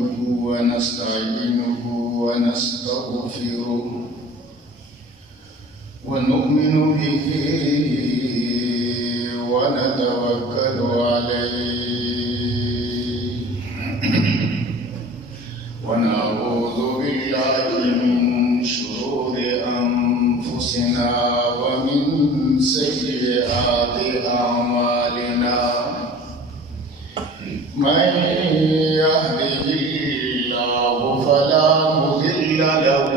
نحمده ونستعينه ونستغفره ونؤمن به ونتوكل عليه ونعوذ بالله من شرور أنفسنا ومن سيئات أعمالنا من يهده الله فلا مضل له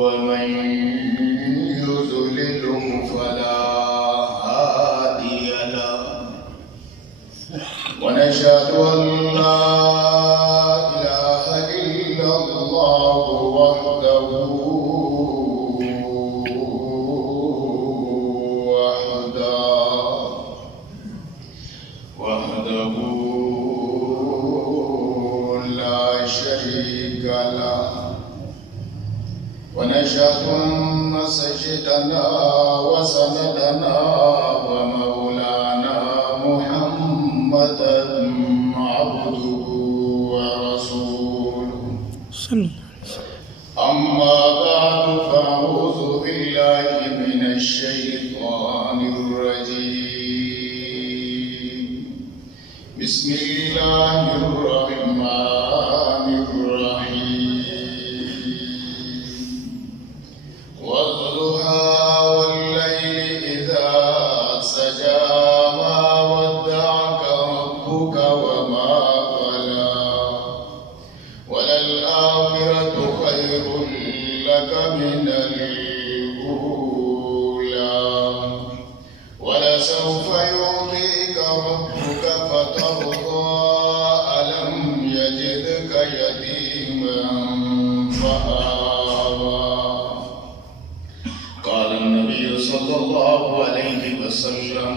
ومن يضلله فلا هادي له ونشهد أن لا إله إلا الله وحده لا شريك له ونشهد أن سيدنا وسندنا ومولانا محمدا عبده ورسوله أما بعد فأعوذ بالله من الشيطان الرجيم بسم الله الرحمن الرحيم والضحى والليل إذا سجى ما ودعك ربك وما قلى وللآخرة خير لك من الأولى ولسوف يعطيك ربك فترضى ألم يجدك يتيما فآوى قال النبي صلى الله عليه وسلم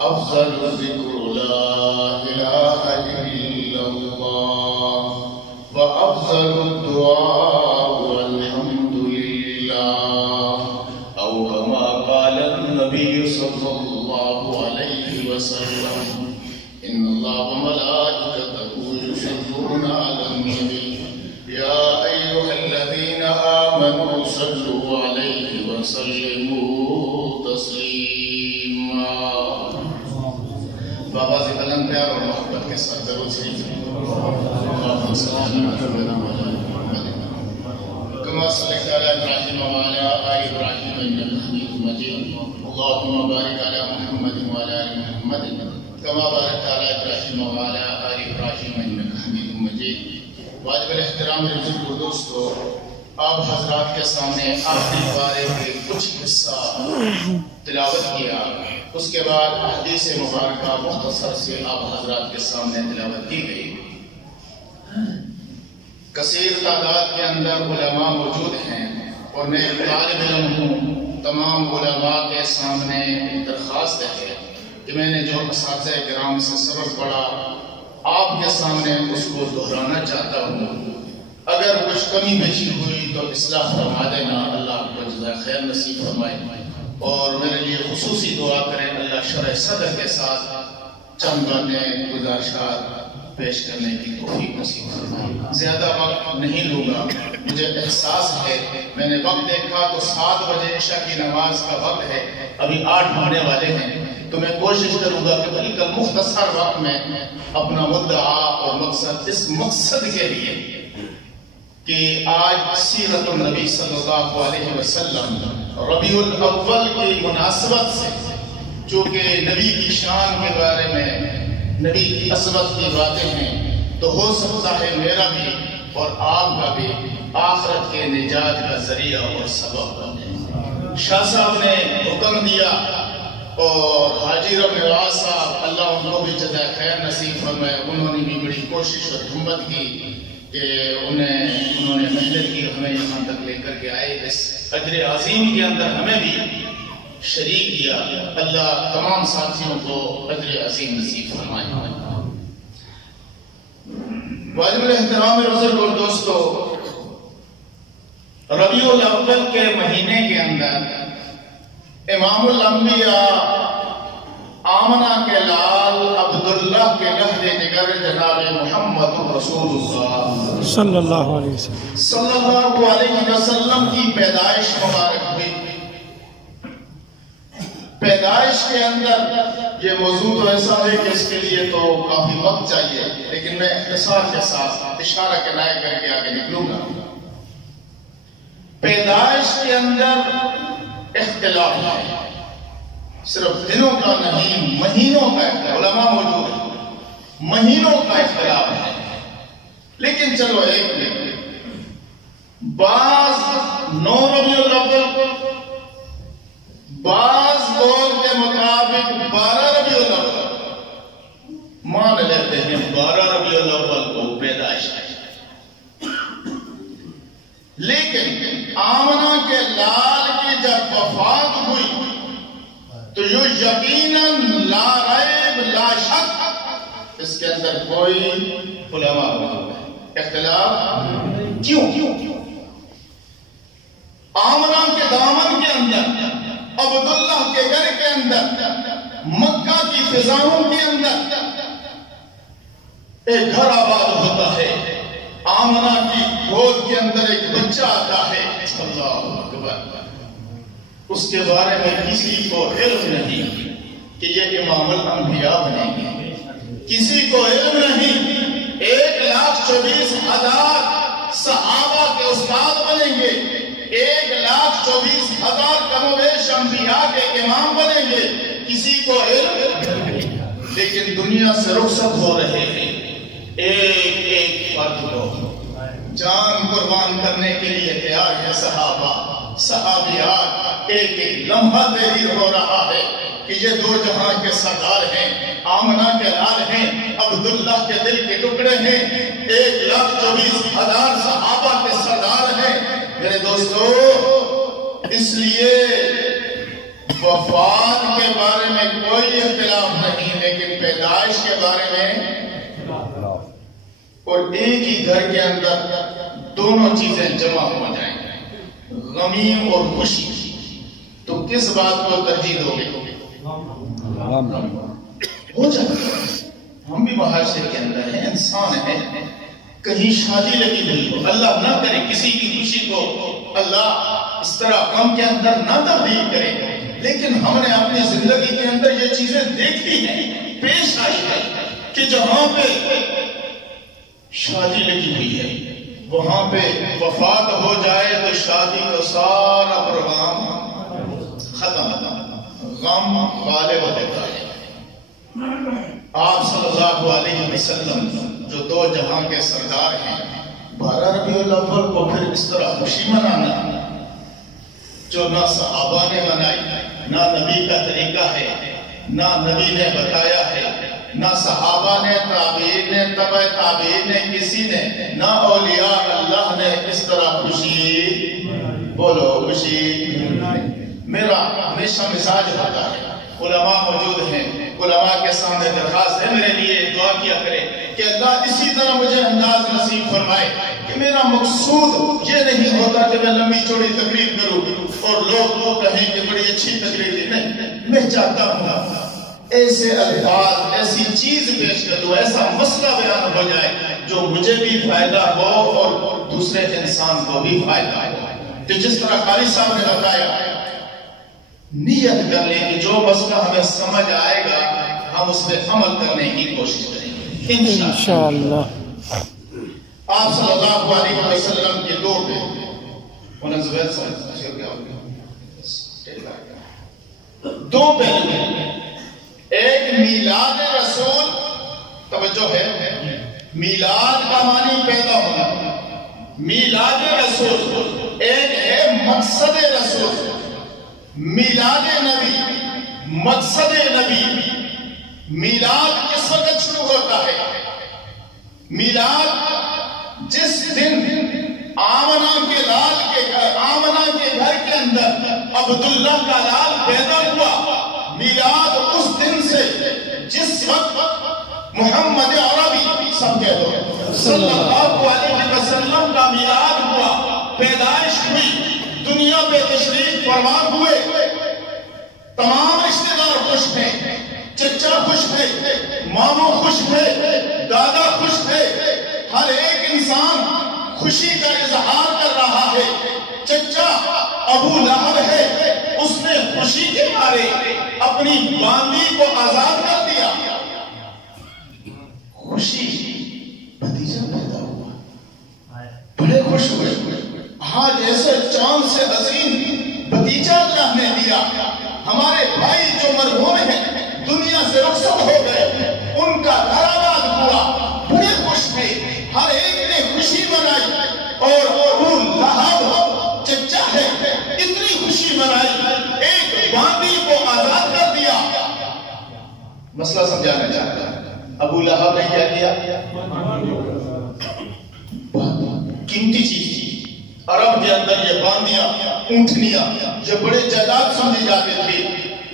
أفضل الذكر لا إله إلا الله وأفضل الدعاء والحمد لله أو كما قال النبي صلى الله عليه وسلم إن الله وملائكته يصلون على النبي يا أيها الذين آمنوا صلوا عليه وسلموا تسليما بابا سے قلم پیار اور محبت کے ساتھ درود شریف اللهم صل على محمد كما صليت على إبراهيم وعلى آل إبراهيم إنك حميد مجيد اللهم بارك على محمد وعلى آل محمد كما باركت على إبراهيم وعلى آل إبراهيم إنك حميد مجيد واجب الاحترام بزرگ دوستو آپ حضرات کے سامنے آخری پارے کے کچھ حصہ تلاوت کیا اس کے بعد حدیث مبارکہ مختصر سے آپ حضرات کے سامنے تلاوت کی گئی کثیر تعداد کے اندر علماء موجود ہیں اور میں طالب علم ہوں تمام علماء کے سامنے درخواست ہے کہ میں نے جو اساتذہ کرام سے سبق پڑھا آپ کے سامنے اس کو دہرانا چاہتا ہوں اگر کچھ کمی بیشی ہوئی تو اصلاح فرما دینا اللہ آپ کو جزائے خیر نصیب فرمائے اور میرے لیے خصوصی دعا کریں اللہ شرح صدر کے ساتھ چند باتیں گزارشات پیش کرنے کی توفیق نصیب فرمائے زیادہ وقت نہیں لوں گا مجھے احساس ہے میں نے وقت دیکھا تو 7 بجے عشاء کی نماز کا وقت ہے ابھی 8 ہونے والے ہیں تو میں کوشش کروں گا کہ بالکل مختصر وقت میں اپنا مدعا اور مقصد اس مقصد کے لیے کہ آج سیرت النبی صلی اللہ علیہ وسلم ربیع الاول کی مناسبت سے چونکہ نبی کی شان کے بارے میں نبی کی عظمت کی باتیں ہیں تو ہو سکتا ہے میرا بھی اور آپ کا بھی آخرت کے نجات کا ذریعہ اور سبب بنے شاہ صاحب نے حکم دیا اور حاجی رب نواز صاحب اللہ ان کو بھی جزائے خیر نصیب فرمائے انہوں نے بھی بڑی کوشش اور ہمت کی کہ انہوں نے محنت کی ہمیں یہاں تک لے کر کے آئے اس اجر عظیم کے اندر ہمیں بھی شریک کیا اللہ تمام ساتھیوں کو اجر عظیم نصیب فرمائے واجب الاحترام بزرگ اور دوستو ربیع الاول کے مہینے کے اندر امام الانبیاء آمنہ کے لال عبداللہ کے لہد جگر جناب محمد رسول اللہ صلی اللہ علیہ وسلم صلی اللہ علیہ وسلم کی پیدائش مبارک ہوئی۔ پیدائش کے اندر یہ موضوع تو ایسا ہے کہ اس کے لیے تو کافی وقت چاہیے، لیکن میں اختصار کے ساتھ اشارہ کنایہ کر کے آگے نکلوں گا۔ پیدائش کے اندر اختلاف ہے، صرف دنوں کا نہیں، مہینوں کا اختلاف، علماء موجود ہیں، مہینوں کا اختلاف ہے۔ لیکن چلو ایک بعض 9 ربیع الاول، بعض قول کے مطابق 12 ربیع الاول مان لیتے ہیں، 12 ربیع الاول کو پیدائش ہے۔ لیکن آمنہ کے لال کی جب وفات ہوئی تو یہ یقیناً لا ریب لا شک اس کے اندر کوئی علماء موجود ہے، اختلاف کیوں؟ آمنہ کے دامن کے اندر، عبداللہ کے گھر کے اندر، مکہ کی فضاؤں کے اندر ایک گھر آباد ہوتا ہے، آمنہ کی گود کے اندر ایک بچہ آتا ہے، اللہ اکبر۔ اس کے بارے میں کسی کو علم نہیں کہ یہ امام الانبیاء بنیں گے، کسی کو علم نہیں 1,24,000 صحابہ کے استاد بنیں گے، 1,24,000 کم و بیش انبیاء کے امام بنیں گے، کسی کو علم نہیں۔ لیکن دنیا سے رخصت ہو رہے ہیں، ایک ایک فرد کو جان قربان کرنے کے لیے تیار ہے، صحابہ صحابیات، ایک ایک لمحہ دیر ہو رہا ہے کہ یہ 2 جہاں کے سردار ہیں، آمنہ کے لال ہیں، عبداللہ کے دل کے ٹکڑے ہیں، 1,24,000 صحابہ کے سردار ہیں۔ میرے دوستو، اس لیے وفات کے بارے میں کوئی اختلاف نہیں، لیکن پیدائش کے بارے میں، اور ایک ہی گھر کے اندر دونوں چیزیں جمع ہو جائیں، غم اور خوشی، تو کس بات کو ترجیح دو گے؟ ہو جائے۔ ہم بھی معاشرے کے اندر ہیں، انسان ہیں، کہیں شادی لگی ہوئی ہو، اللہ نہ کرے کسی کی خوشی کو اللہ اس طرح غم کے اندر نہ تبدیل کرے، لیکن ہم نے اپنی زندگی کے اندر یہ چیزیں دیکھی ہیں، پیش آئی ہے کہ جہاں پہ شادی لگی ہوئی ہے وہاں پہ وفات ہو جائے تو شادی کا سارا پروگرام ختم، غم غالب ہوتا ہے۔ آپ صلی اللہ علیہ وسلم جو 2 جہاں کے سردار ہیں، 12 ربیع الاول کو پھر اس طرح خوشی منانا جو نہ صحابہ نے منائی، نہ نبی کا طریقہ ہے، نہ نبی نے بتایا ہے، نہ صحابہ نے، تابعین نے، تبع تابعین نے، کسی نے، نہ اولیاء اللہ نے اس طرح خوشی، بولو خوشی۔ میرا ہمیشہ مزاج ہوتا ہے، علماء موجود ہیں، علماء کے سامنے درخواست ہے میرے لیے دعا کیا کرے کہ اللہ اسی طرح مجھے انداز نصیب فرمائے کہ میرا مقصود یہ نہیں ہوتا کہ میں لمبی چوڑی تقریر کروں اور لوگ کہیں کہ بڑی اچھی تقریر دی، نہیں، میں چاہتا ہوں ایسے الفاظ، ایسی چیز پیش کر دوں، ایسا مسئلہ بیان ہو جائے جو مجھے بھی فائدہ ہو اور دوسرے انسان کو بھی فائدہ ہو۔ تو جس طرح قاری صاحب نے بتایا، نیت کر لیں کہ جو مسئلہ ہمیں سمجھ آئے گا ہم اس پہ عمل کرنے کی کوشش کریں گے انشاءاللہ۔ آپ صلی اللہ علیہ وسلم کے 2 بیٹے، انہیں زبیر صاحب 2 بیٹے، ایک میلاد رسول، توجہ ہے، میلاد کا معنی پیدا ہونا، میلاد رسول، ایک ہے مقصد رسول، میلاد نبی، مقصد نبی۔ میلاد کس وقت شروع ہوتا ہے؟ میلاد جس دن آمنہ کے لال کے گھر، آمنہ کے گھر کے اندر عبداللہ کا لال پیدا ہوا، میلاد اس دن سے جس وقت محمد عربی سب کہہ دو صلی اللہ علیہ وسلم کا میلاد ہوا، پیدائش ہوئی، دنیا پہ تشریف فرما ہوئے، تمام رشتہ دار خوش ہیں، چچا خوش ہے، ماموں خوش ہے، دادا خوش ہے، مسئلہ سمجھانا چاہتا ہے. ابو لہب نے کیا کیا؟ قیمتی چیز تھی. عرب کے اندر یہ باندیاں، اونٹنیاں یہ بڑے جائیداد سمجھی جاتے تھے،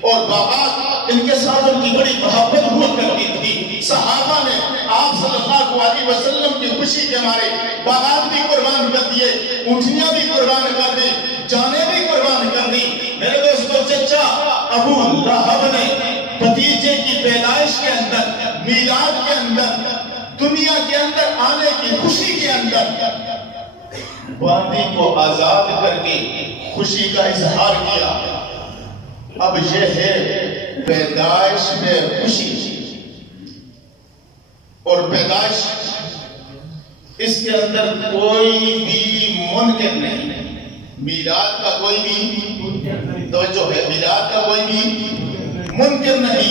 اور باغات ان کے ساتھ ان کی بڑی محبت ہوا کرتی تھی. صحابہ نے آپ صلی اللہ علیہ وسلم کی خوشی کے مارے باغات بھی قربان کر دیے، اونٹنیاں بھی قربان کر دی، جانیں بھی قربان کر دی. میرے دوستو، چچا ابو لہب نے بھتیجے کی پیدائش کے اندر، میلاد کے اندر، دنیا کے اندر آنے کی خوشی کے اندر باندی کو آزاد کر کے خوشی کا اظہار کیا. اب یہ ہے پیدائش میں خوشی، اور پیدائش اس کے اندر کوئی بھی منکر نہیں. میلاد کا کوئی بھی توجہ ہے، میلاد کا کوئی بھی منکر نہیں.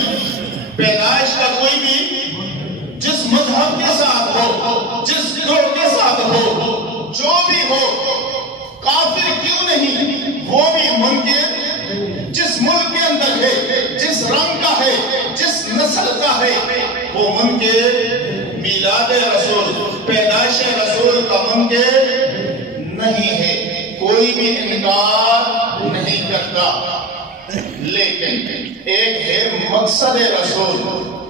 پیدائش کا کوئی بھی جس مذہب کے ساتھ ہو، جس گروہ کے ساتھ ہو، جو بھی ہو، کافر کیوں نہیں، وہ بھی منکر جس ملک کے اندر ہے، جس رنگ کا ہے، جس نسل کا ہے، وہ منکر میلاد رسول، پیدائش رسول کا منکر نہیں ہے. کوئی بھی انکار نہیں کرتا. لیکن ایک ہے مقصد رسول،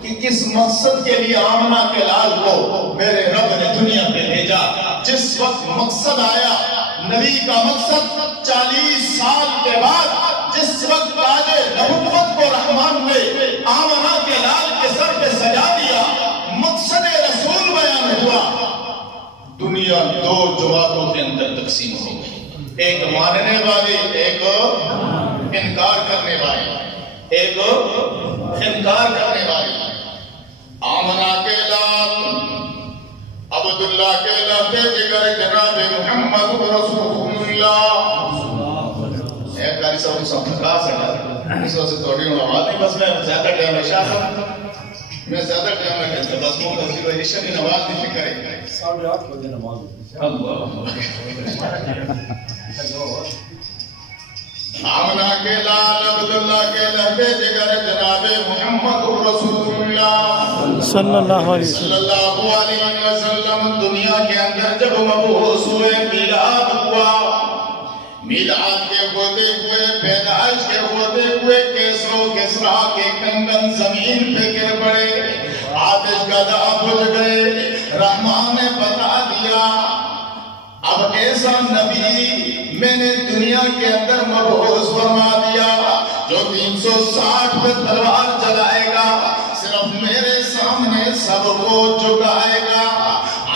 کہ کس مقصد کے لیے آمنہ کے لال کو میرے رب نے دنیا پہ بھیجا. جس وقت مقصد آیا، نبی کا مقصد 40 سال کے بعد جس وقت تاج نبوت کو رحمان نے آمنہ کے لال کے سر پہ سجا دیا، مقصد رسول بیان ہوا. دنیا دو جماعتوں کے اندر تقسیم ہو گئی، ایک ماننے والے، ایک انکار کرنے والے. ایک انکار کرنے والے. آمنہ کے لال عبداللہ کے لہدے جگر جناب محمد رسول اللہ. ایک کاری صاحب سب تھکا سکتا اس وقت سے تھوڑی ہوں آواز نہیں، بس میں زیادہ ٹائم میں شاہ میں زیادہ ٹائم میں کہتا بس مو تفصیل و عشاء کی نماز نہیں فکرے. 8:30 بجے نماز. آمنہ کے لال عبداللہ کے لہدے جگر جناب محمد رسول اللہ صلی اللہ علیہ وسلم دنیا کے اندر جب مبعوث ہوئے، میلاد ہوا. میلاد کے ہوتے ہوئے، پیدائش کے ہوتے ہوئے کیسر و کسریٰ کے کنگن زمین پہ گر پڑے، آتش گدا بجھ گئے. رحمان نے بتا دیا اب ایسا نبی میں نے دنیا کے اندر مبعوث فرما دیا جو 360 پہ تلوار چلائے گا، صرف میرے سامنے سب کو جھکائے گا.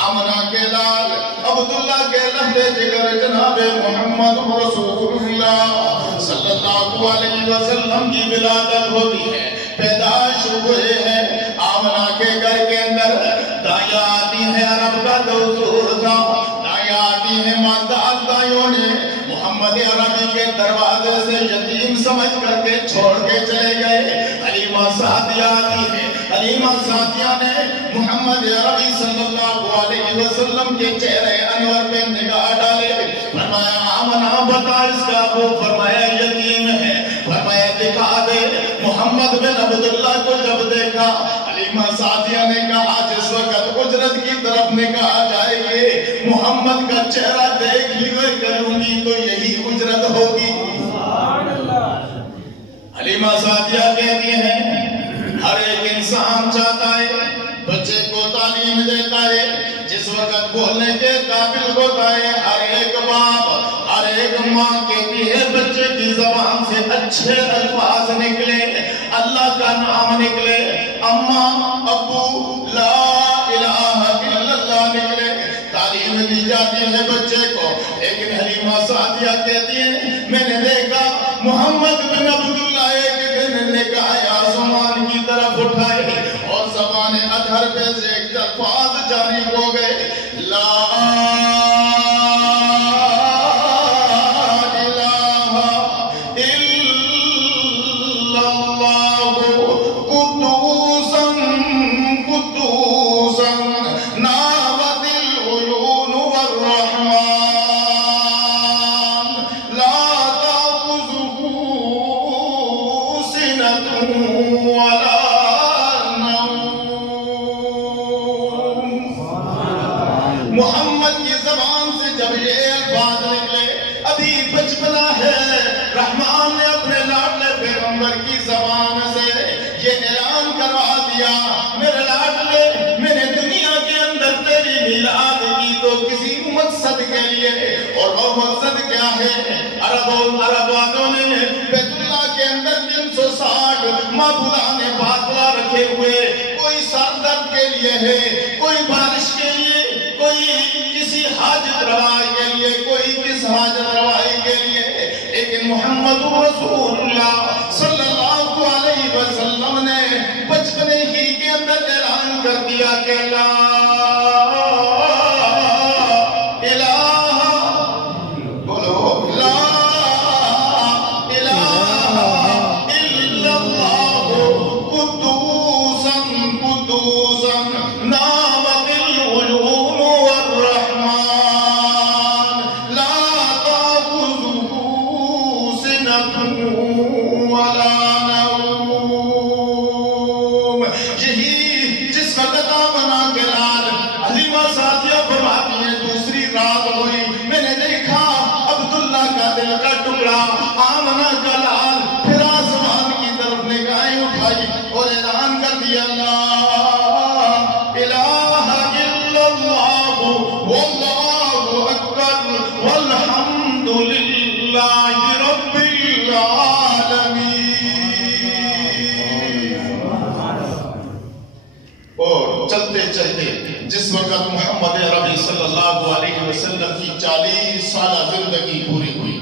آمنہ کے لال عبداللہ کے لہدے جگر جناب محمد رسول اللہ صلی اللہ علیہ وسلم کی ولادت ہوتی ہے، پیدائش ہوئے ہیں. آمنہ کے گھر کے اندر دائیں آتی ہے، عرب کا دستور تھا، دائیں آتی ہے مادات دائیوں نے محمد عربی کے دروازے سے یتیم سمجھ کر کے چھوڑ کے چلے گئے. حلیمہ سعدیہ آتی ہے، حلیمہ سعدیہ نے محمد عربی صلی اللہ علیہ وسلم کے چہرے انور پہ نگاہ ڈالے. فرمایا آمنہ بتا اس کا ابو، فرمایا یتیم ہے، فرمایا دکھا دے. محمد بن عبداللہ کو جب دیکھا، حلیمہ سعدیہ نے کہا جس وقت اجرت کی طرف نگاہ جائے گی، محمد کا چہرہ دیکھ لیے کروں گی تو یہی اجرت ہوگی. حلیمہ سعدیہ کہتی ہیں ہر ایک انسان چاہتا ہے بچے کو تعلیم دیتا ہے، جس وقت بولنے کے قابل ہوتا ہے، ہر ایک باپ، ہر ایک ماں کہتی ہے بچے کی زبان سے اچھے الفاظ نکلے، اللہ کا نام نکلے، اماں ابو لا الہ الا اللہ نکلے، تعلیم دی جاتی ہے بچے کو. لیکن حلیمہ سعدیہ کہتی ہے میں نے دیکھا محمد بن عبداللہ ایک دن نگاہ آسمان کی طرف اٹھائے اور زبان ادھر پہ سے ایک الفاظ جاری ہو گئے، لا ولا یہ اعلان کروا دیا میرے لاڈلے میں نے دنیا کے اندر تیری میلاد کی تو کسی مقصد کے لیے، اور وہ مقصد کیا ہے؟ عرب والوں نے بیت اللہ کے اندر 360 معبودان باطلا رکھے ہوئے، کوئی سر درد کے لیے ہے، کوئی بارش کے لیے، کوئی کسی حاجت روائی کے لیے، کوئی کس حاجت روائی کے لیے، لیکن محمد رسول اللہ صلی اللہ علیہ وسلم نے بچپنے ہی کے اندر اعلان کر دیا کہ جس وقت محمد عربی صلی اللہ علیہ وسلم کی 40 سالہ زندگی پوری ہوئی،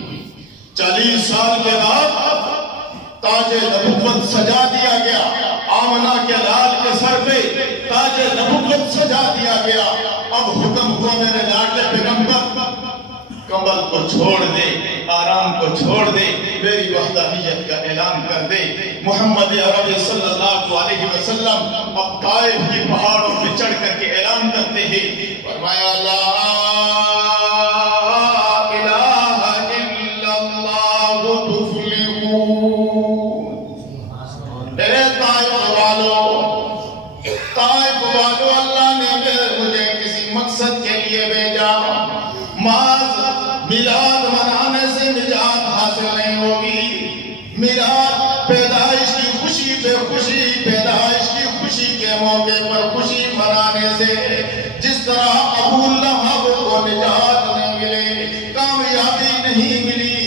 40 سال کے بعد تاج نبوت سجا دیا گیا، آمنہ کے لال کے سر پہ تاج نبوت سجا دیا گیا۔ اب حکم ہوا میرے لاڈلے پیغمبر کمبل کو چھوڑ دے، آرام کو چھوڑ دے، میری وحدانیت کا اعلان کر دے۔ محمد عربی صلی اللہ علیہ وسلم اب طائف کی پہاڑوں پہ چڑھ کر کے اعلان کرتے ہیں، فرمایا لا الہ الا اللہ تفلحون۔ اے طائف والو، اللہ نے مجھے کسی مقصد کے لیے بھیجا، میلاد منانے سے نجات حاصل نہیں ہوگی۔ میلاد پیدائش کی خوشی پہ خوشی، پیدائش کی خوشی کے موقع پر خوشی منانے سے جس طرح ابو لہب کو نجات نہیں ملی، کامیابی نہیں ملی،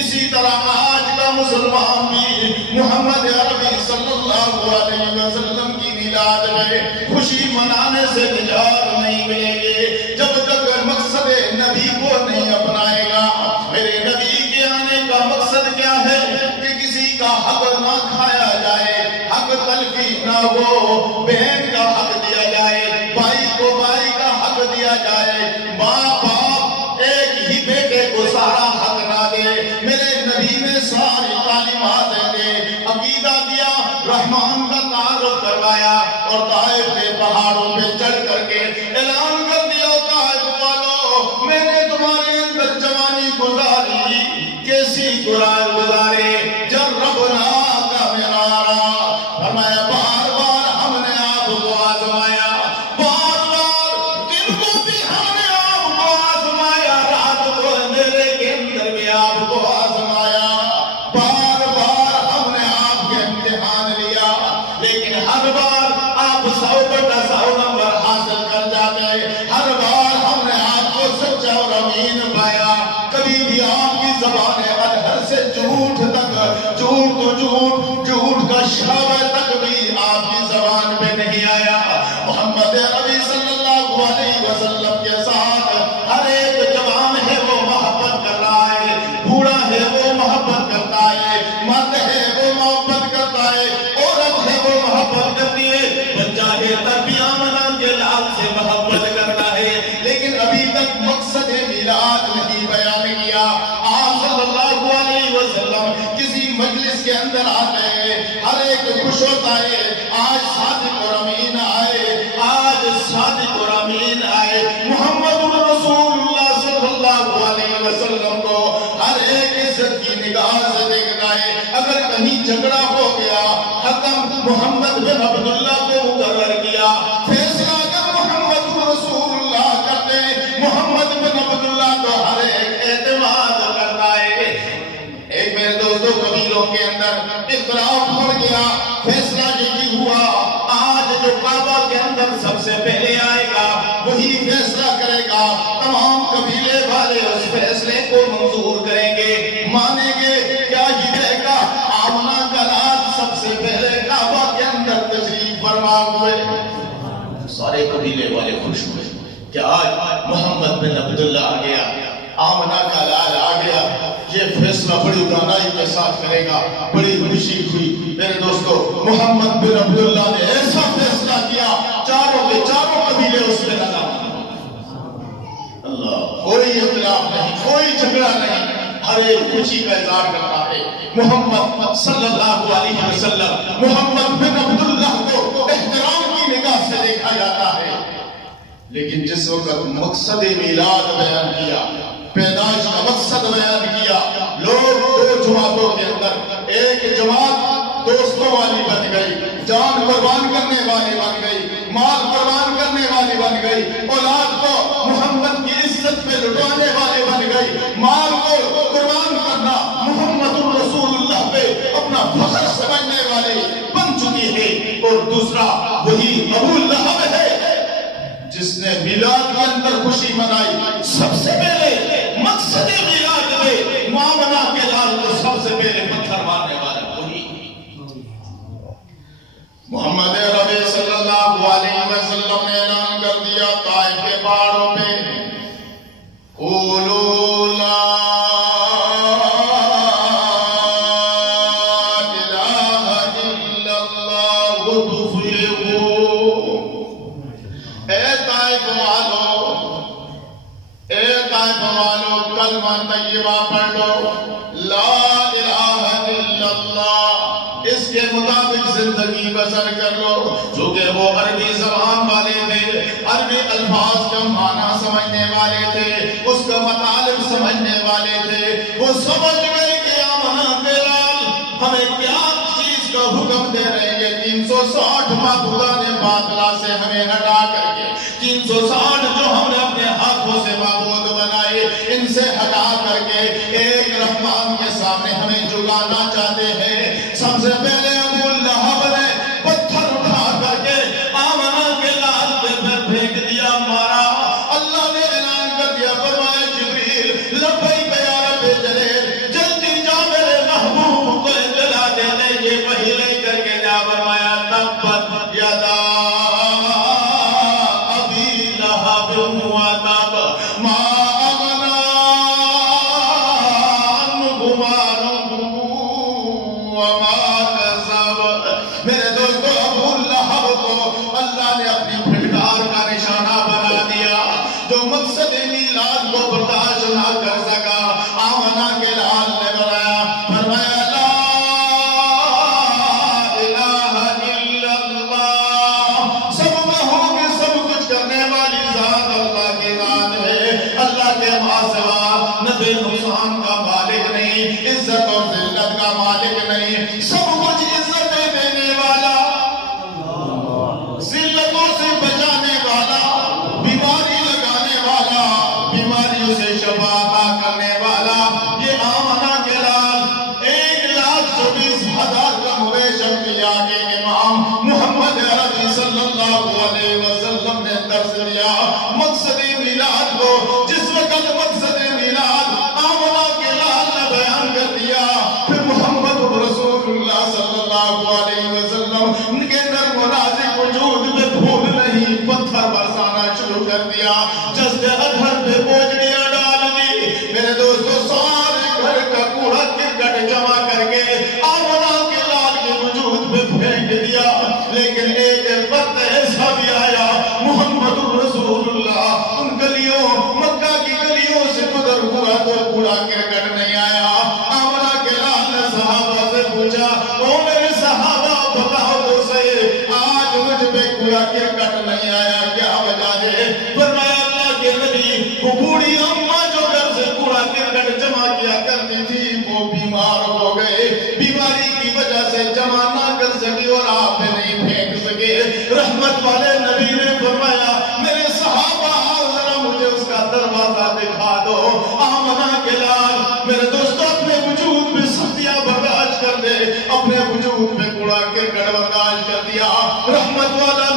اسی طرح آج کا مسلمان بھی محمد عربی صلی اللہ علیہ وسلم کی میلاد میں خوشی منانے سے نجات نہیں ملے گی جب تک مقصد نبی کو نہیں اپنائے گا۔ میرے نبی کے آنے کا مقصد کیا ہے؟ کہ کسی کا حق نہ کھایا جائے، حق تلفی نہ ہو، بہن کا حق دیا جائے، بھائی کو بھائی کا حق دیا جائے، ماں باپ ایک ہی بیٹے کو سارا حق نہ دے۔ میرے نبی نے ساری تعلیمات دے، عقیدہ دیا، رحمان کا تعارف کروایا، اور طائف کے پہاڑوں پہ چڑھ کر کے اعلان کر دیا، میں نے تمہارے اندر جوانی گزاری، کیسی گزارے جربنا کا مرارا۔ فرمایا بار بار ہم نے آپ کو آزمایا، بار بار دن کو بھی ہم نے آپ کو آزمایا، رات کو اندھیرے کے اندر بھی آپ کو آزمایا، بار بار ہم نے آپ کے امتحان لیا، لیکن ہر بار آپ 100/100 نمبر حاصل کر جاتے، ہر بار ہم نے آپ کو سچا اور امین پایا، کبھی بھی آپ کی زبان ادھر سے جھوٹ تک، جھوٹ تو جھوٹ، جھوٹ کا شعبہ تک بھی آپ کی زبان پہ نہیں آیا۔ محمد عربی صلی اللہ علیہ وسلم کے ساتھ ہر ایک جوان ہے وہ محبت کر رہا ہے، بوڑھا ہے وہ محبت کرتا ہے، مرد ہے وہ محبت کرتا ہے، عورت ہے وہ محبت کرتی ہے، بچہ ہے تربیہ منا کے لال سے محبت کرتا ہے، لیکن ابھی تک مقصد میلاد نہیں بیان کیا۔ آپ صلی اللہ علیہ وسلم کسی مجلس کے اندر آتے ہیں، ہر ایک خوش ہوتا ہے، آج صادق اور امین آئے، آج صادق اور امین آئے، محمد رسول اللہ صلی اللہ علیہ وسلم کو ہر ایک عزت کی نگاہ سے دیکھتا ہے۔ اگر کہیں جھگڑا ہو گیا، حکم محمد بن عبداللہ کو مقرر کیا، فیصلہ اگر محمد رسول اللہ کرتے، محمد بن عبداللہ کو ہر ایک اعتماد کرتا ہے۔ ایک میرے دوستوں قبیلوں کے اندر اختلاف ہو گیا، فیصلہ یہ جو کعبہ کے اندر سب سے پہلے آئے گا وہی فیصلہ کرے گا. تمام قبیلے والے اس فیصلے کو منظور کریں گے, مانیں گے. کیا یہ کہے گا آمنہ کا لال سب سے پہلے کعبہ کے اندر تشریف فرما ہوئے. سارے قبیلے والے خوش ہوئے کہ آج محمد بن عبداللہ آ گیا, آمنہ کا لال آ گیا, یہ فیصلہ بڑی دانائی کے ساتھ کرے گا. بڑی خوشی ہوئی میرے دوستو. محمد بن عبداللہ نے ایسا فیصلہ کیا چاروں کے چاروں قبیلے اس میں لگا. اللہ, کوئی اختلاف نہیں, کوئی جھگڑا نہیں, ہر ایک خوشی کا اظہار کرتا ہے. محمد صلی اللہ علیہ وسلم محمد بن عبداللہ کو احترام کی نگاہ سے دیکھا جاتا ہے. لیکن جس وقت مقصد میلاد بیان کیا, پیدائش کا مقصد بیان کیا, لوگ دو جماعتوں کے اندر ایک جماعت دوستوں والی بن گئی, جان قربان کرنے والی بن گئی, مال قربان کرنے والی بن گئی, اولاد کو محمد کی عزت میں لٹانے والی بن گئی, مال کو قربان کرنا محمد الرسول اللہ پہ اپنا فخر سمجھنے والی بن چکی ہے. اور دوسرا وہی ابو لہب ہے جس نے میلاد کے اندر خوشی منائی. سب سے پہلے مقصد میلاد میں آمنہ کے لال کو سب سے پہلے پتھر مارنے والا وہی محمد ربی صلی اللہ علیہ وسلم نے اعلان کر دیا طائف کے پہاڑوں پہ, قولوا لا الہ الا اللہ تفلحوا. اے طائف والو کلمہ طیبہ پڑھ لو, لا الہ الا اللہ, اس کے مطابق زندگی بسر کر لو. چونکہ وہ عربی زبان والے تھے, عربی الفاظ کا معنی سمجھنے والے تھے, اس کا مطالب سمجھنے والے تھے. وہ سمجھ گئے کہ آمنہ کے لال ہمیں کیا چیز کا حکم دے رہے ہیں. 360 معبودان باطلہ سے ہمیں ہٹا کر کے 360 جو ہم نے اپنے ہاتھوں سے معبود بنائے ان سے ہٹا کر کے ایک رحمان کے سامنے ہمیں جھکانا چاہتے ہیں. سب سے پہلے ابو لہب نے پتھر اٹھا کر کے آمنہ کے لال پہ پھینک دیا, مارا. اللہ نے اعلان کر دیا, فرمایا جبریل لبیک یا رب جلیل, جلدی جا میرے محبوب کو جلا دینے. یہ وحی لے کر کے جا, فرمایا تبت یدا ابی لہب وتب ما اغنی عنہ مالہ وما کسب. میرے دوستو ابو لہب کو اللہ نے اپنی پھٹکار کا نشانہ بنا دیا. جو مقصد میلاد کو برداشت نہ کر سکا, آمنہ کے لال نے بنایا, فرمایا لا الہ الا اللہ. سب کہو کہ سب کچھ کرنے والی ذات اللہ کی ذات ہے. اللہ کے ماسوا نفع نقصان کا مالک نہیں, عزت اور ذلت کا مالک نہیں, سب کچھ عزتیں دینے والا, ذلتوں سے بچانے والا, بیماری لگانے والا, بیماریوں سے شفا عطا کرنے والا. یہ آمنہ کے لال 1,24,000 کا مویشم کیا کہ امام محمد عربی صلی اللہ علیہ وسلم نے درس دیا مقصد میلاد کو. جس وقت مقصد میلاد آمنہ کے لال نے بیان کر دیا, پھر محمد رسول اللہ صلی اللہ علیہ وسلم ان کے نرم و نازک وجود میں پھول نہیں پتھر برسانا شروع کر دیا. جسد اطہر پہ پوجڑیاں ڈال دی. میرے دوستو سارے گھر کا کوڑا کرکٹ جمع کر کے آمنہ کے لال کے وجود پہ پھینک دیا. لیکن ایک وقت ایسا بھی آیا, محمد رسول اللہ ان گلیوں مکہ کی گلیوں سے گزر ہوا تو کوڑا کرکٹ نہیں آیا. آمنہ کے لال نے صحابہ سے پوچھا, او میرے صحابہ بتاؤ تو صحیح, آج مجھ پہ کوڑا کرکٹ نہیں آیا, کیا وجہ ہے؟ فرمایا اللہ کے نبی, وہ بوڑھی اماں جو گھر سے کوڑا کرکٹ جمع کیا کرتی تھی وہ بیمار ہو گئے, بیماری کی وجہ سے جمع نہ کر سکی اور آپ نے نہیں پھینک سکے. رحمت والے نبی نے فرمایا میرے صحابہ آؤ ذرا مجھے اس کا دروازہ دکھا دو. آمنہ کے لال میرے دوستوں اپنے وجود میں سختیاں برداشت کر دے, اپنے وجود میں کوڑا کرکٹ برداشت کر دیا. رحمت والا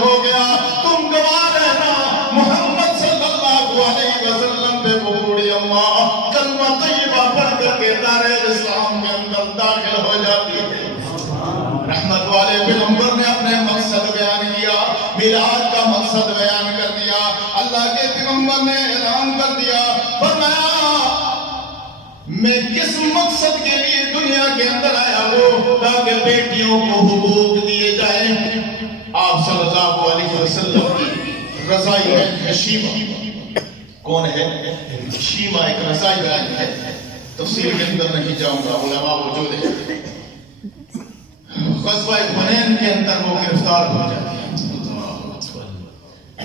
ہو گیا، تم گواہ رہنا محمد صلی اللہ علیہ وسلم پہ وہ بوڑھی اماں کلمہ طیبہ پڑھ کر کے دار اسلام کے اندر داخل ہو جاتی ہے۔ رحمت والے پیغمبر نے اپنے مقصد بیان کیا، میلاد کا مقصد بیان کر دیا۔ اللہ کے پیغمبر نے اعلان کر دیا، فرمایا میں کس مقصد کے لیے دنیا کے اندر آیا ہوں، تاکہ بیٹیوں کو حقوق دیے جائیں۔ آپ صلی اللہ علیہ وسلم کی رضائی ہے شیمہ۔ کون ہے شیمہ؟ ایک رضائی بیان ہے، تفصیل کے اندر نہیں جاؤں گا، علماء موجود ہیں۔ غزوہ حنین کے اندر وہ گرفتار ہو جاتی ہے۔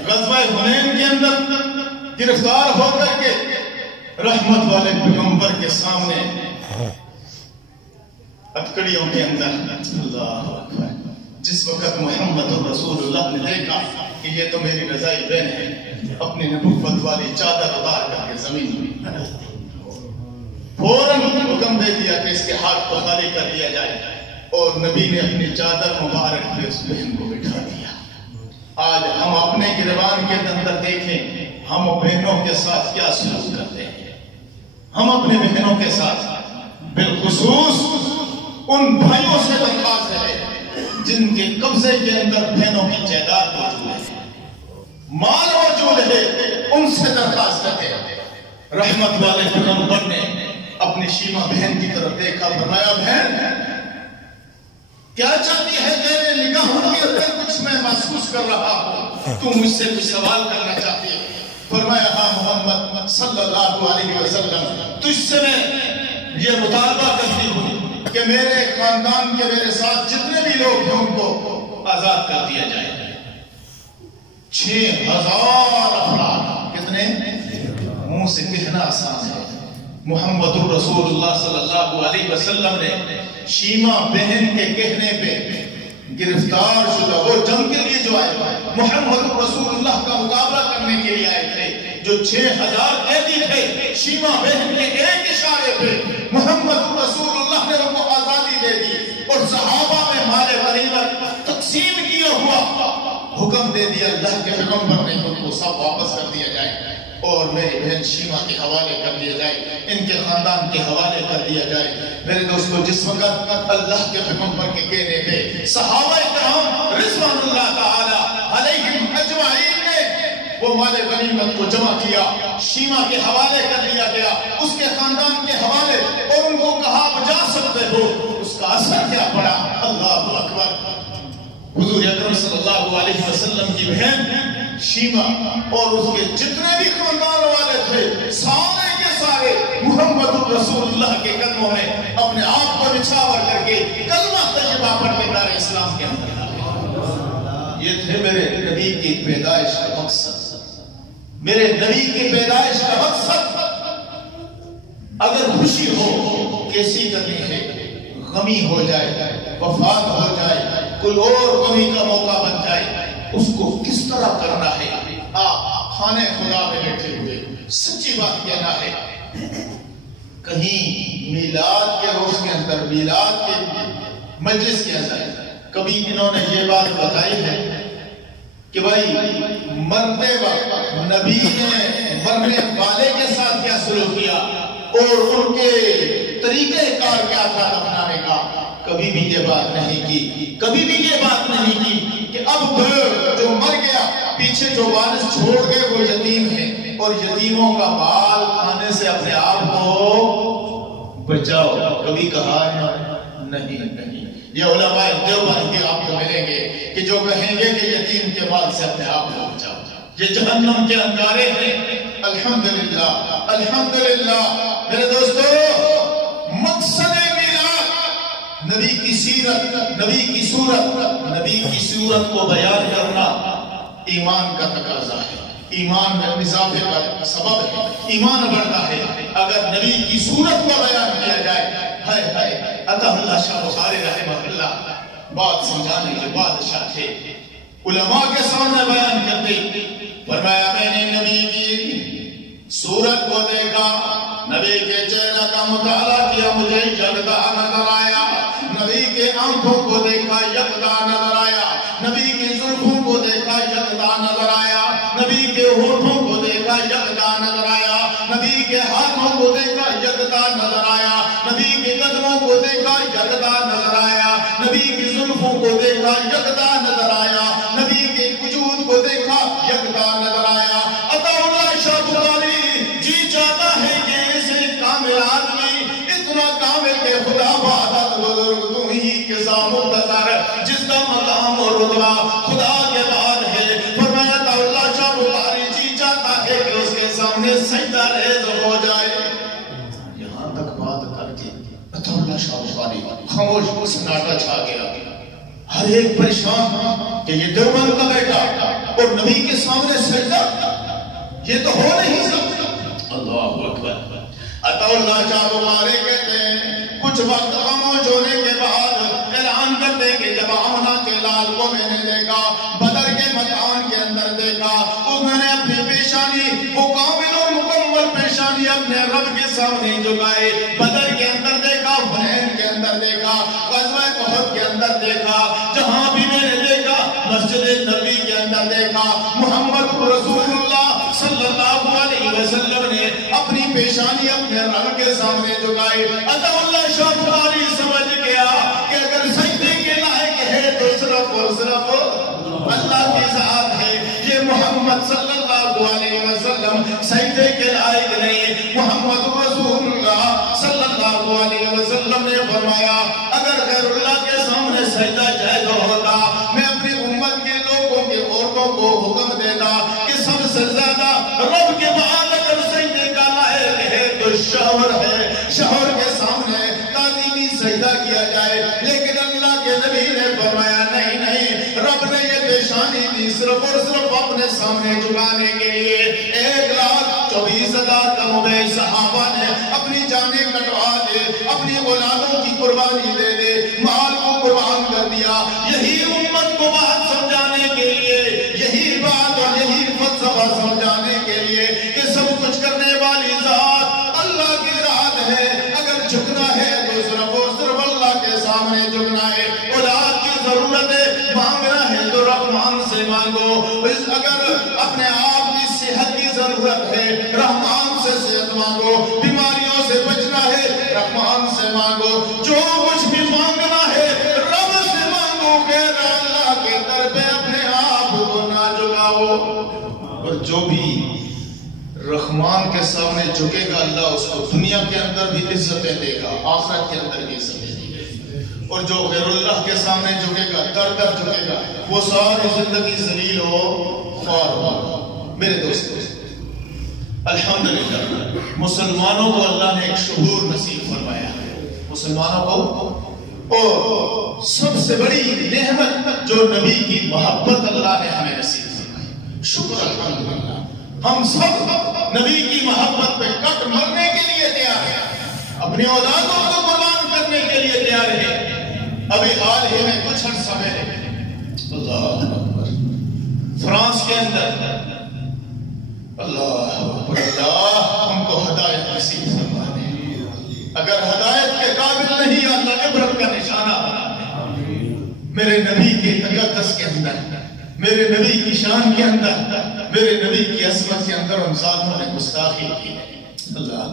غزوہ حنین کے اندر گرفتار ہو کر کے رحمت والے پیغمبر کے سامنے اتکڑیوں کے اندر اللہ اکبر، جس وقت محمد رسول اللہ نے دیکھا کہ یہ تو میری رضائی بہن ہے، اپنی نبوت والی چادر اتار کر کے زمین میں فوراً حکم دے دیا کہ اس کے ہاتھ کو خالی کر دیا جائے، اور نبی نے اپنی چادر مبارک پہ اس بہن کو بٹھا دیا۔ آج ہم اپنے گریبان کے اندر دیکھیں، ہم بہنوں کے ساتھ کیا سلوک کرتے ہیں۔ ہم اپنے بہنوں کے ساتھ، بالخصوص ان بھائیوں سے درخواست ہے جن کے قبضے کے اندر بہنوں کی جائیداد موجود ہے، مال موجود ہے، ان سے درخواست کرتے ہیں۔ رحمت والے پیغمبر نے اپنی شیمہ بہن کی طرف دیکھا، فرمایا بہن کیا چاہتی ہے؟ میرے نگاہوں کے اندر کچھ میں محسوس کر رہا ہوں، تو مجھ سے کچھ سوال کرنا چاہتی ہے۔ فرمایا ہاں محمد صلی اللہ علیہ وسلم، تجھ سے میں یہ مطالبہ کرتی ہوں کہ میرے خاندان کے میرے ساتھ جتنے بھی لوگ ہیں ان کو آزاد کر دیا جائے۔ 6000 افراد، کتنے؟ منہ سے کہنا آسان ہے، محمد رسول اللہ صلی اللہ علیہ وسلم نے شیمہ بہن کے کہنے پہ گرفتار شدہ، وہ جنگ کے لیے جو آئے، محمد رسول اللہ کا مقابلہ کرنے کے لیے آئے تھے، جو 6000 قیدی تھے، شیمہ بہن کے ایک اشارے پہ محمد رسول اللہ نے ان کو آزادی دے دی، اور صحابہ میں مال غنیمت تقسیم کیا ہوا حکم دے دیا اللہ کے پیغمبر نے، ان کو سب واپس کر دیا جائے اور میری بہن شیمہ کے حوالے کر دیا جائے، ان کے خاندان کے حوالے کر دیا جائے۔ میرے دوستو، جس وقت اللہ کے پیغمبر کے کہنے پہ صحابہ کرام رضوان اللہ تعالی علیہم اجمعین نے وہ مال غنیمت کو جمع کیا، شیمہ کے حوالے کر دیا گیا، اس کے خاندان کے حوالے، اور ان کو کہا آپ جا سکتے ہو۔ اس کا اثر کیا پڑا؟ اللہ اکبر! حضور اکرم صلی اللہ علیہ وسلم کی بہن شیمہ اور اس کے جتنے بھی خاندان والے تھے، سارے کے سارے محمد رسول اللہ کے قدموں میں اپنے آپ کو نچھاور کر کے کلمہ طیبہ پڑھ کے دار اسلام کے اندر آئے۔ یہ تھے میرے نبی کی پیدائش کا مقصد، میرے نبی کی پیدائش کا مقصد۔ اگر خوشی ہو کیسی کرنی ہے، غمی ہو جائے، وفات ہو جائے، کوئی اور غمی کا موقع بن جائے، اس کو کس طرح کرنا ہے؟ آپ خانے خدا میں بیٹھے ہوئے سچی بات کہنا ہے۔ کہیں میلاد کے روز کے اندر، میلاد کے مجلس کے اندر کبھی انہوں نے یہ بات بتائی ہے کہ بھائی مرتے وقت نبی نے مرنے والے کے ساتھ کیا سلوک کیا اور ان کے طریقہ کار کیا تھا اپنانے کا؟ کبھی بھی یہ بات نہیں کی، کبھی بھی یہ بات نہیں کی کہ اب جو مر گیا پیچھے جو وارث چھوڑ گئے وہ یتیم ہیں، اور یتیموں کا مال کھانے سے اپنے آپ کو بچاؤ، کبھی کہا نہیں۔ یہ علماء دیوبند کے آپ کو ملیں گے کہ جو کہیں گے کہ یتیم کے مال سے اپنے آپ کو بچاؤ، یہ جہنم کے انگارے ہیں۔ الحمدللہ الحمدللہ میرے دوستو، مقصد نبی کی سیرت، نبی کی صورت، نبی کی صورت کو بیان کرنا ایمان کا تقاضا ہے، ایمان میں اضافے کا سبب ہے، ایمان بڑھتا ہے اگر نبی کی صورت کو بیان کیا جائے۔ عطا اللہ شاہ بخاری رحمہ اللہ بات سمجھانے کے بادشاہ تھے، علماء کے سامنے بیان کرتے، فرمایا میں نے نبی کی صورت کو دیکھا، نبی کے چہرہ کا مطالعہ کیا، مجھے یکتا نظر آیا، نبی کے آنکھوں کو دیکھا، یکتا نظر آیا، نبی کی زلفوں کو دیکھا، صفوں کو دیکھا یکتا نظر آیا، نبی کے وجود کو دیکھا یکتا نظر آیا۔ عطا اللہ شاہ بخاری جی چاہتا ہے کہ ایسے کامل آدمی اتنا کامل کہ خدا وعدت بزرگ تو ہی کے ساتھ مختصر، جس کا مقام اور رتبہ خدا کے بعد ہے۔ فرمایا عطا اللہ شاہ بخاری جی چاہتا ہے کہ اس کے سامنے سجدہ ریز ہو جائے۔ یہاں تک بات کر کے عطا اللہ شاہ بخاری خاموش، سناٹا چھا گیا، ہر ایک پریشان کہ یہ دیوبند کا بیٹا اور نبی کے سامنے سجدہ، یہ تو ہو نہیں سکتا۔ اللہ اکبر۔ عطا اللہ شاہ بخاری کہتے ہیں کچھ وقت خاموش ہونے کے بعد اعلان کرتے کہ جب آمنہ کے لال کو میں نے دیکھا، بدر کے مکان کے اندر دیکھا، اس نے اپنی پیشانی، وہ کامل اور مکمل پیشانی اپنے رب کے سامنے جھکائے۔ بدر کے اندر دیکھا، حنین کے اندر دیکھا، غزوہ احد کے اندر دیکھا، جہاں بھی میں نے دیکھا، مسجد نبی کے اندر دیکھا، محمد رسول اللہ صلی اللہ علیہ وسلم نے اپنی پیشانی اپنے رب کے سامنے جھکائی۔ عطا اللہ شاہ بخاری سمجھ گیا کہ اگر سجدے کے لائق ہے تو صرف اور صرف اللہ کی ذات ہے، یہ محمد صلی اللہ علیہ وسلم سجدے کے لائق نہیں۔ محمد رسول اللہ صلی اللہ علیہ وسلم نے فرمایا اگر غیر اللہ کے سامنے سجدہ جائز ہوتا، میں اپنی امت کے لوگوں کے عورتوں کو حکم دیتا کہ سب سے زیادہ رب کے بعد اگر سجدے کا لائق ہے تو شوہر ہے، شوہر کے سامنے تعظیمی سجدہ کیا جائے۔ لیکن اللہ کے نبی نے فرمایا نہیں نہیں، رب نے یہ پیشانی دی صرف اور صرف اپنے سامنے جھکانے کے لیے۔ 1,24,000 کم بیش صحابہ نے اپنی جانیں کٹوا دے، اپنی اولادوں کی قربانی دے دے، مال کو قربان کر دیا، یہی امت کو بات سمجھانے کے لیے، یہی بات اور یہی فلسفہ سمجھانے کے لیے کہ سب کچھ کرنے والی ذات اللہ کی ذات ہے، اگر جھکنا ہے تو صرف اور صرف اللہ کے سامنے جھکنا ہے۔ اولاد کی ضرورت ہے، مانگنا ہے تو رحمان سے مانگو، اگر اپنے آپ کی صحت کی ضرورت ہے رحمان سے صحت مانگو، بیماریوں سے بچنا ہے رحمان سے مانگو، جو کچھ بھی مانگنا ہے رب سے مانگو، غیر اللہ کے در پہ اپنے آپ کو نہ جھکاؤ۔ اور جو بھی رحمان کے سامنے جھکے گا اللہ اس کو دنیا کے اندر بھی عزتیں دے گا، آخرت کے اندر بھی عزتیں دے گا، اور جو غیر اللہ کے سامنے جھکے گا، در در جھکے گا، وہ ساری زندگی ذلیل ہو خوار ہو۔ میرے دوستو، الحمدللہ مسلمانوں کو اللہ نے ایک شعور نصیب فرمایا ہے، مسلمانوں کو، اور سب سے بڑی نعمت جو نبی کی محبت اللہ نے ہمیں نصیب فرمائی، شکر الحمدللہ۔ ہم سب نبی کی محبت پہ کٹ مرنے کے لیے تیار ہیں، اپنی اولادوں کو قربان کرنے کے لیے تیار ہیں۔ ابھی حال ہی میں کچھ عرصہ میں اللہ اکبر فرانس کے اندر، اللہ اکبر، اللہ ہم کو ہدایت نصیب فرما دے، اگر ہدایت کے قابل نہیں اللہ عبرت کا نشانہ بنا دے۔ میرے نبی کے تقدس کے اندر، میرے نبی کی شان کے اندر، میرے نبی کی عظمت کے اندر ہم ظالموں نے گستاخی کی ہے۔ اللہ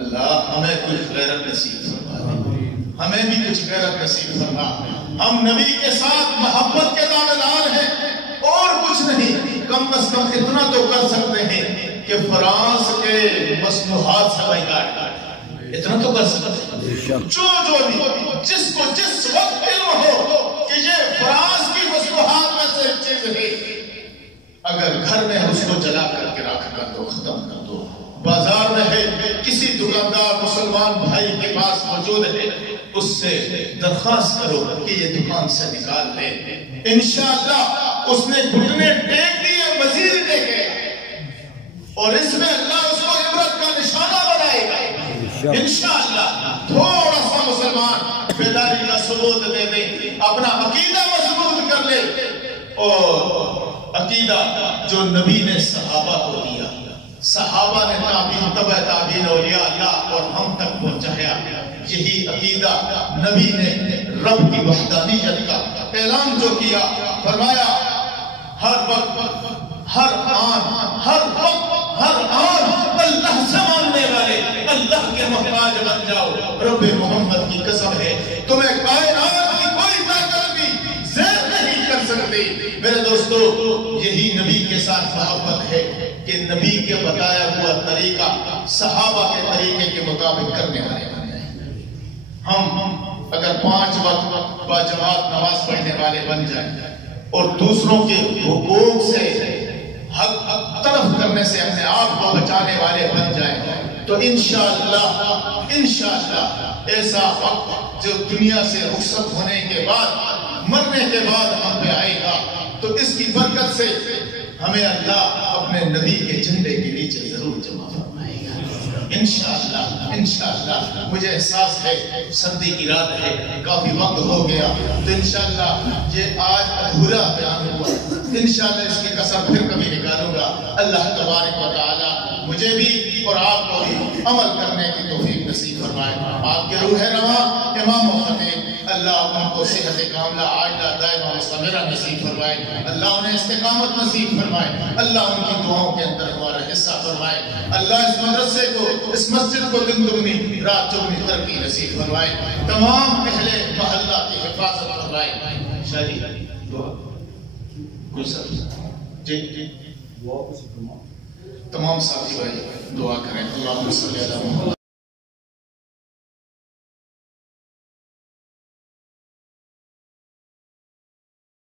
اللہ ہمیں کچھ غیرت نصیب فرما دے، ہمیں بھی کچھ غیرت نصیب فرما۔ ہم نبی کے ساتھ محبت کے دعویدار ہیں اور کچھ نہیں، کم از کم اتنا تو کر سکتے ہیں کہ فرانس کے مصنوعات سے بائیکاٹ کریں، اتنا تو کر سکتے ہیں۔ جو بھی جس کو جس وقت علم ہو کہ یہ فرانس کی مصنوعات میں سے ایک چیز ہے، اگر گھر میں اس کو جلا کر کے رکھ کر دو، ختم کر دو۔ بازار میں ہے، کسی دکاندار مسلمان بھائی کے پاس موجود ہے، اس سے درخواست کرو کہ یہ دکان سے نکال لے، انشاءاللہ اس نے گھٹنے ٹیک دیے، مزید ٹیکے، اور اس میں اللہ اس کو عبرت کا نشانہ بنائے گا انشاءاللہ۔ تھوڑا سا مسلمان بیداری کا ثبوت دے دے، اپنا عقیدہ مضبوط کر لے، اور عقیدہ جو نبی نے صحابہ کو دیا، صحابہ نے تابعین، تبع تابعین، اولیاء اللہ اور ہم تک پہنچایا، یہی عقیدہ نبی نے رب کی وحدانیت کا اعلان جو کیا، فرمایا ہر وقت، ہر آن، ہر وقت، ہر آن اللہ سے ماننے والے اللہ کے محتاج بن جاؤ۔ رب محمد کی قسم ہے، تمہیں کائنات کی کوئی طاقت بھی سکتے. میرے دوستو یہی نبی کے ساتھ محبت ہے کہ نبی کے بتایا ہوا طریقہ صحابہ کے طریقے کے مطابق کرنے والے بن جائیں. ہم اگر 5 وقت باجماعت نماز پڑھنے والے بن جائیں اور دوسروں کے حقوق سے حق طلب کرنے سے اپنے آپ کو بچانے والے بن جائیں تو انشاءاللہ ایسا وقت جو دنیا سے رخصت ہونے کے بعد مرنے کے بعد ہم پہ آئے گا تو اس کی برکت سے ہمیں اللہ اپنے نبی کے جھنڈے کے نیچے ضرور جمع فرمائے گا انشاءاللہ. مجھے احساس ہے سردی کی رات ہے, کافی وقت ہو گیا, تو انشاءاللہ یہ آج ادھورا بیان ہوا, انشاءاللہ اس کی کسر پھر کبھی نکالوں گا. اللہ تبارک و تعالی مجھے بھی اور آپ کو بھی عمل کرنے کی توفیق نصیب فرمائے. آپ کے روح رواں امام و خطیب اللہ ان کو صحت کاملہ عاجلہ دائمہ مستمرہ نصیب فرمائے. اللہ انہیں استقامت نصیب فرمائے. اللہ ان کی دعاؤں کے اندر ہمارا حصہ فرمائے. اللہ اس مدرسے کو, اس مسجد کو دن دگنی رات چگنی ترقی نصیب فرمائے. تمام اہل محلہ کی حفاظت فرمائے. شاہی دعا کوئی سب جی تمام ساتھی بھائی دعا کریں. اللہم صلی علی محمد.